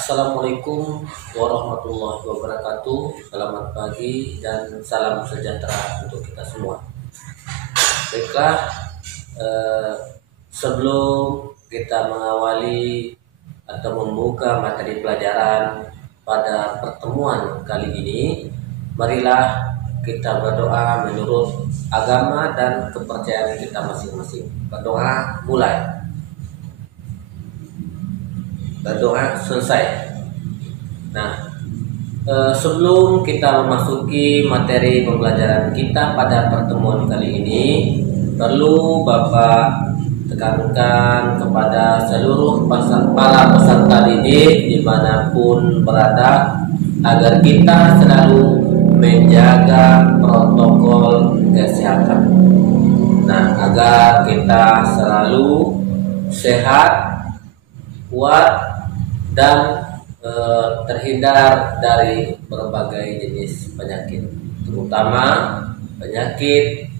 Assalamualaikum warahmatullahi wabarakatuh. Selamat pagi dan salam sejahtera untuk kita semua. Baiklah, sebelum kita mengawali atau membuka materi pelajaran pada pertemuan kali ini, marilah kita berdoa menurut agama dan kepercayaan kita masing-masing. Berdoa mulai. Berdoa selesai. Nah, sebelum kita memasuki materi pembelajaran kita pada pertemuan kali ini, perlu Bapak tekankan kepada seluruh para peserta didik dimanapun berada agar kita selalu menjaga protokol kesehatan. Nah, agar kita selalu sehat, kuat, dan terhindar dari berbagai jenis penyakit, terutama penyakit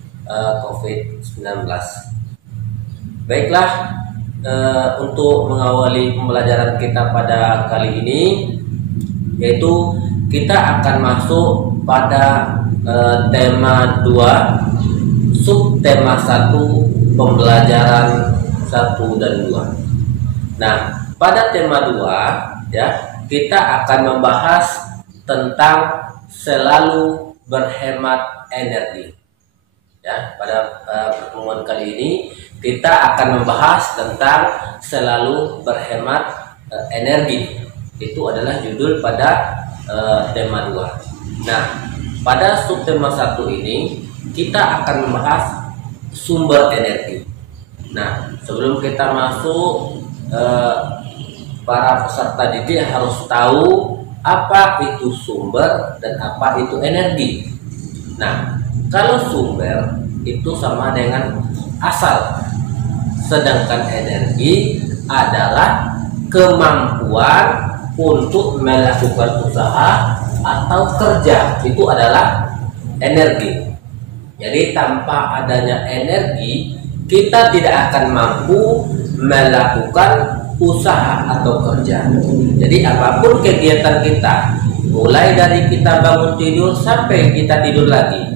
COVID-19. Baiklah, untuk mengawali pembelajaran kita pada kali ini, yaitu kita akan masuk pada tema 2, subtema 1, pembelajaran 1 dan 2. Nah, pada tema 2 ya, kita akan membahas tentang selalu berhemat energi. Ya, pada pertemuan kali ini kita akan membahas tentang selalu berhemat energi. Itu adalah judul pada tema 2. Nah, pada subtema 1 ini kita akan membahas sumber energi. Nah, sebelum kita masuk, para peserta didik harus tahu apa itu sumber dan apa itu energi. Nah, kalau sumber itu sama dengan asal, sedangkan energi adalah kemampuan untuk melakukan usaha atau kerja. Itu adalah energi. Jadi tanpa adanya energi, kita tidak akan mampu melakukan usaha atau kerja. Jadi apapun kegiatan kita, mulai dari kita bangun tidur sampai kita tidur lagi,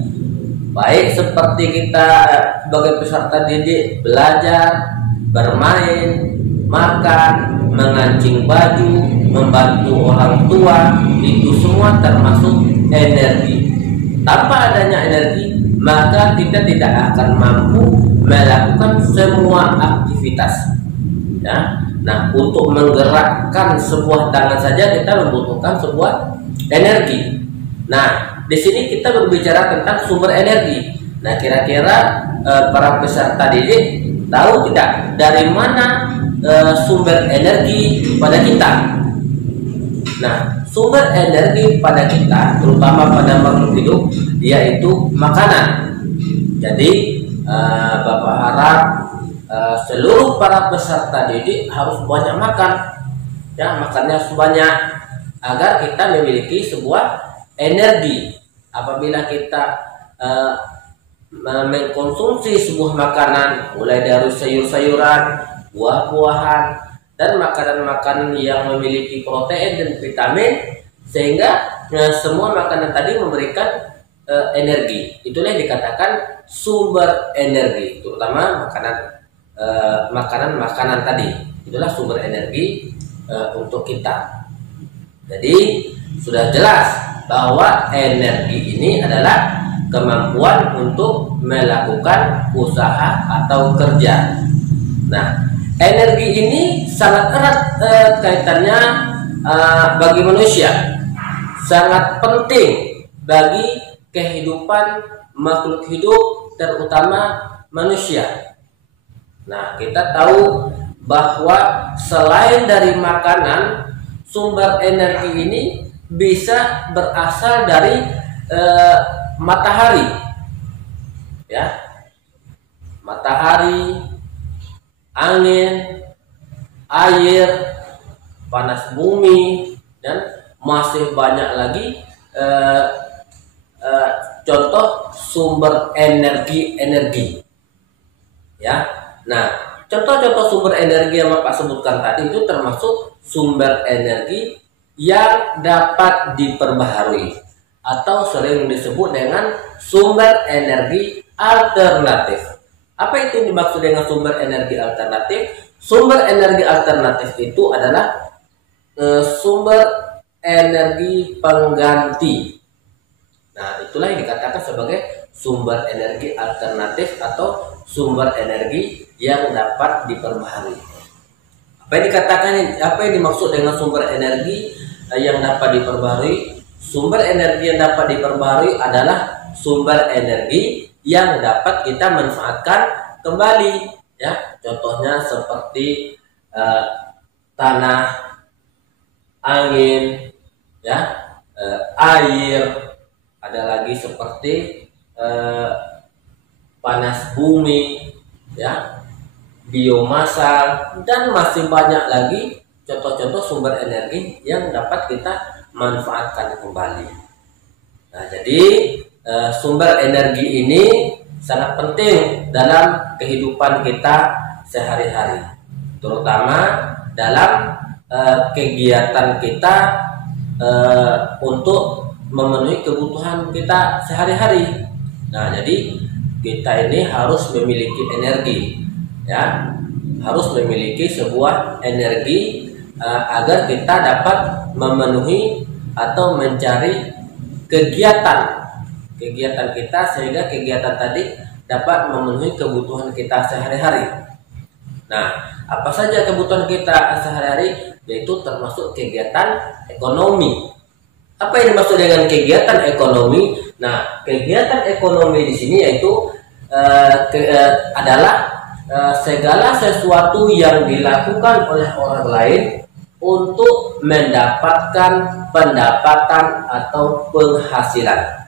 baik seperti kita sebagai peserta didik belajar, bermain, makan, mengancing baju, membantu orang tua, itu semua termasuk energi. Tanpa adanya energi, maka kita tidak akan mampu melakukan semua aktivitas. Ya. Nah, untuk menggerakkan sebuah tangan saja kita membutuhkan sebuah energi. Nah, di sini kita berbicara tentang sumber energi. Nah, kira-kira para peserta didik tahu tidak dari mana sumber energi pada kita? Nah, sumber energi pada kita, terutama pada makhluk hidup, yaitu makanan. Jadi, Bapak harap seluruh para peserta didik harus banyak makan, ya, makannya sebanyak agar kita memiliki sebuah energi. Apabila kita mengkonsumsi sebuah makanan, mulai dari sayur-sayuran, buah-buahan, dan makanan-makanan yang memiliki protein dan vitamin, sehingga semua makanan tadi memberikan energi. Itulah yang dikatakan sumber energi, terutama makanan tadi. Itulah sumber energi untuk kita. Jadi sudah jelas bahwa energi ini adalah kemampuan untuk melakukan usaha atau kerja. Nah, energi ini sangat erat kaitannya bagi manusia, sangat penting bagi kehidupan makhluk hidup, terutama manusia. Nah, kita tahu bahwa selain dari makanan, sumber energi ini bisa berasal dari matahari, ya, matahari, angin, air, panas bumi, dan masih banyak lagi contoh sumber energi, ya. Nah, contoh-contoh sumber energi yang Bapak sebutkan tadi itu termasuk sumber energi yang dapat diperbaharui atau sering disebut dengan sumber energi alternatif. Apa itu dimaksud dengan sumber energi alternatif? Sumber energi alternatif itu adalah sumber energi pengganti. Nah, itulah yang dikatakan sebagai sumber energi alternatif atau sumber energi yang dapat diperbaharui. Apa yang dimaksud dengan sumber energi yang dapat diperbaharui? Sumber energi yang dapat diperbaharui adalah sumber energi yang dapat kita manfaatkan kembali, ya. Contohnya seperti tanah, angin, ya, air, ada lagi seperti panas bumi, ya, biomasa, dan masih banyak lagi contoh-contoh sumber energi yang dapat kita manfaatkan kembali. Nah, jadi sumber energi ini sangat penting dalam kehidupan kita sehari-hari, terutama dalam kegiatan kita untuk memenuhi kebutuhan kita sehari-hari. Nah, jadi kita ini harus memiliki energi, ya, harus memiliki sebuah energi agar kita dapat memenuhi atau mencari kegiatan kita, sehingga kegiatan tadi dapat memenuhi kebutuhan kita sehari-hari. Nah, apa saja kebutuhan kita sehari-hari? Yaitu termasuk kegiatan ekonomi. Apa yang dimaksud dengan kegiatan ekonomi? Nah, kegiatan ekonomi di sini yaitu adalah segala sesuatu yang dilakukan oleh orang lain untuk mendapatkan pendapatan atau penghasilan.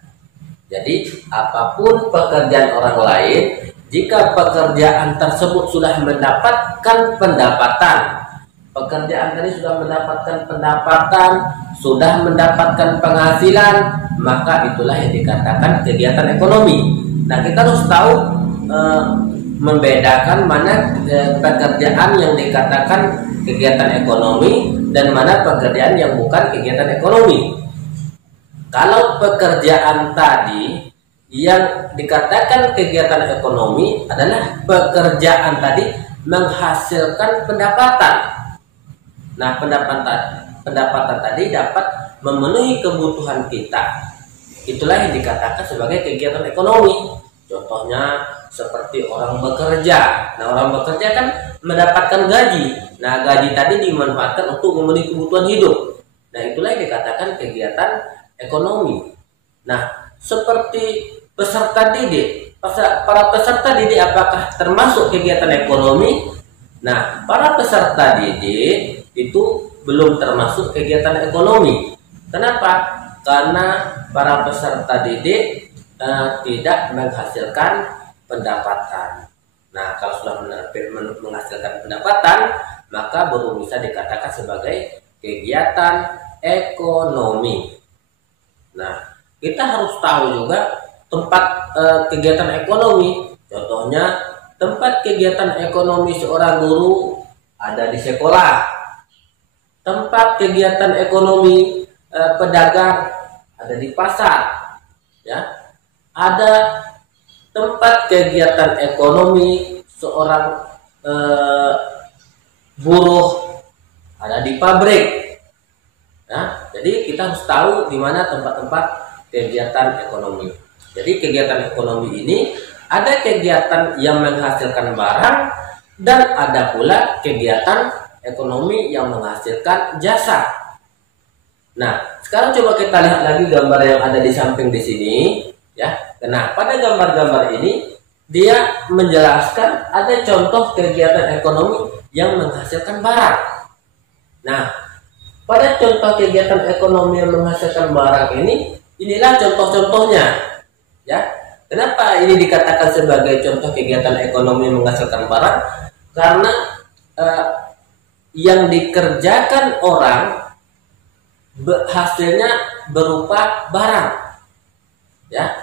Jadi, apapun pekerjaan orang lain, jika pekerjaan tersebut sudah mendapatkan pendapatan, pekerjaan tadi sudah mendapatkan pendapatan, sudah mendapatkan penghasilan, maka itulah yang dikatakan kegiatan ekonomi. Nah, kita harus tahu membedakan mana pekerjaan yang dikatakan kegiatan ekonomi dan mana pekerjaan yang bukan kegiatan ekonomi. Kalau pekerjaan tadi yang dikatakan kegiatan ekonomi adalah pekerjaan tadi menghasilkan pendapatan. Nah, pendapatan tadi dapat memenuhi kebutuhan kita. Itulah yang dikatakan sebagai kegiatan ekonomi. Contohnya seperti orang bekerja. Nah, orang bekerja kan mendapatkan gaji. Nah, gaji tadi dimanfaatkan untuk memenuhi kebutuhan hidup. Nah, itulah yang dikatakan kegiatan ekonomi. Nah, seperti peserta didik. Para peserta didik apakah termasuk kegiatan ekonomi? Nah, para peserta didik itu belum termasuk kegiatan ekonomi. Kenapa? Karena para peserta didik tidak menghasilkan pendapatan. Nah, kalau sudah menghasilkan pendapatan, maka baru bisa dikatakan sebagai kegiatan ekonomi. Nah, kita harus tahu juga tempat kegiatan ekonomi. Contohnya, tempat kegiatan ekonomi seorang guru ada di sekolah. Tempat kegiatan ekonomi pedagang ada di pasar, ya. Ada tempat kegiatan ekonomi seorang buruh ada di pabrik. Nah, jadi kita harus tahu di mana tempat-tempat kegiatan ekonomi. Jadi kegiatan ekonomi ini ada kegiatan yang menghasilkan barang dan ada pula kegiatan ekonomi yang menghasilkan jasa. Nah, sekarang coba kita lihat lagi gambar yang ada di samping di sini, ya. Nah, pada gambar-gambar ini dia menjelaskan ada contoh kegiatan ekonomi yang menghasilkan barang. Nah, pada contoh kegiatan ekonomi yang menghasilkan barang ini, inilah contoh-contohnya, ya. Kenapa ini dikatakan sebagai contoh kegiatan ekonomi yang menghasilkan barang? Karena yang dikerjakan orang hasilnya berupa barang, ya.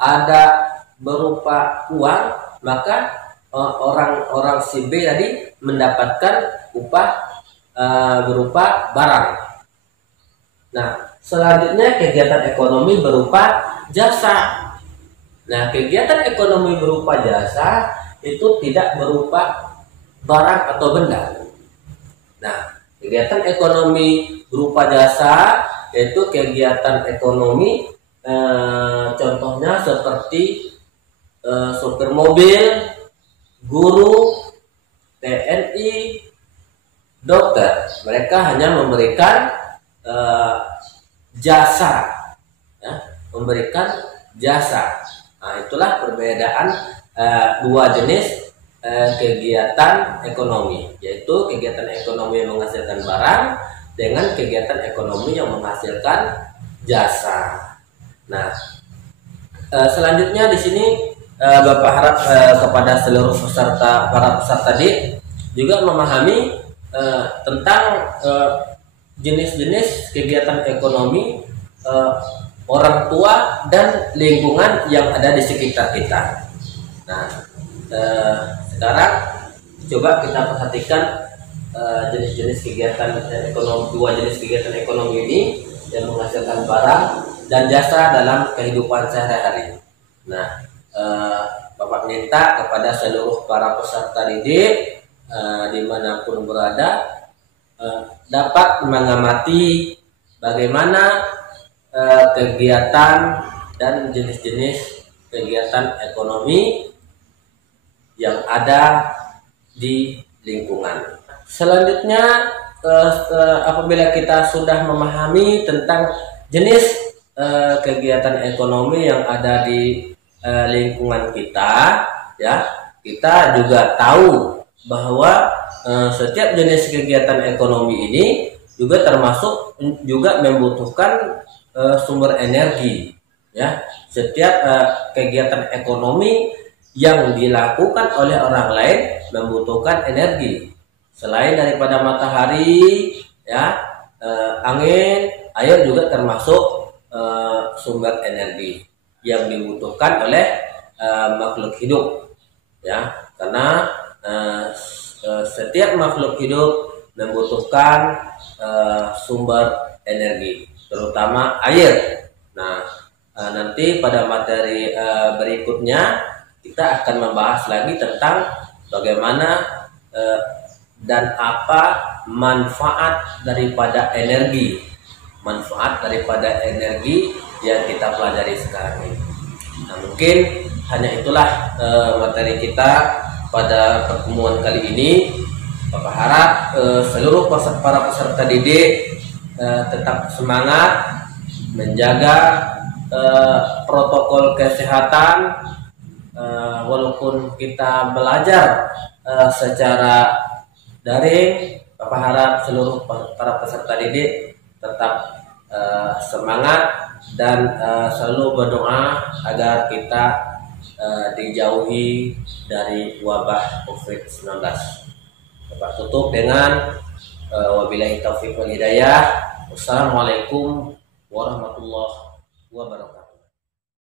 Ada berupa uang, maka orang si B tadi mendapatkan upah berupa barang. Nah, selanjutnya kegiatan ekonomi berupa jasa. Nah, kegiatan ekonomi berupa jasa itu tidak berupa barang atau benda. Nah, kegiatan ekonomi berupa jasa yaitu kegiatan ekonomi contohnya seperti sopir mobil, guru, TNI, dokter. Mereka hanya memberikan jasa, ya, memberikan jasa. Nah, itulah perbedaan dua jenis kegiatan ekonomi, yaitu kegiatan ekonomi yang menghasilkan barang dengan kegiatan ekonomi yang menghasilkan jasa. Nah, selanjutnya di sini Bapak harap kepada seluruh para peserta tadi juga memahami tentang jenis-jenis kegiatan ekonomi orang tua dan lingkungan yang ada di sekitar kita. Nah, sekarang coba kita perhatikan jenis-jenis kegiatan ekonomi, dua jenis kegiatan ekonomi ini yang menghasilkan barang dan jasa dalam kehidupan sehari-hari. Nah, Bapak minta kepada seluruh para peserta didik dimanapun berada dapat mengamati bagaimana kegiatan dan jenis-jenis kegiatan ekonomi yang ada di lingkungan. Selanjutnya, apabila kita sudah memahami tentang jenis kegiatan ekonomi yang ada di lingkungan kita, ya, kita juga tahu bahwa setiap jenis kegiatan ekonomi ini juga termasuk juga membutuhkan sumber energi, ya. Setiap kegiatan ekonomi yang dilakukan oleh orang lain membutuhkan energi. Selain daripada matahari, ya, angin, air juga termasuk sumber energi yang dibutuhkan oleh makhluk hidup, ya. Karena setiap makhluk hidup membutuhkan sumber energi, terutama air. Nah, nanti pada materi berikutnya kita akan membahas lagi tentang bagaimana dan apa manfaat daripada energi yang kita pelajari sekarang ini. Nah, mungkin hanya itulah materi kita pada pertemuan kali ini. Bapak harap seluruh para peserta didik tetap semangat menjaga protokol kesehatan walaupun kita belajar secara daring. Bapak harap seluruh para peserta didik tetap semangat dan selalu berdoa agar kita dijauhi dari wabah COVID-19. Bapak tutup dengan wabillahi taufiq wal hidayah. Wassalamualaikum warahmatullahi wabarakatuh.